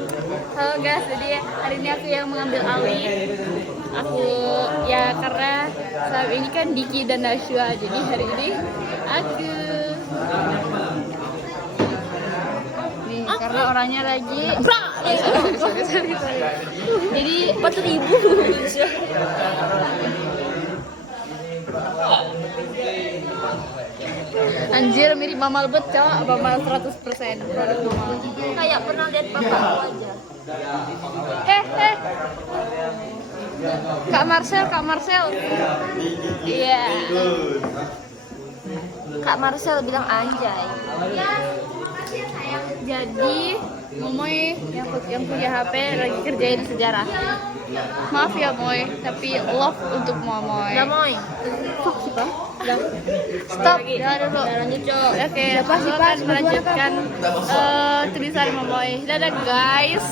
Halo guys, jadi hari ini aku yang mengambil alih. Aku ya karena saat ini kan Diki dan Nashua, jadi hari ini aku nih karena orangnya lagi sorry. Jadi 4.000. Anjir, mirip Mama Lebet, Cok. Mama 100% produk Mama. Kayak pernah lihat bapakku aja. Kak Marcel. Iya. Kak Marcel bilang anjay. Jadi Momoy yang punya HP lagi kerjain sejarah. Maaf ya Moy, tapi love untuk Momoy. Udah moy. Fuck sih Pak. Stop. Jangan dulu. Lanjut cok. Oke, aku akan melanjutkan tulisan Momoy. Dadah guys.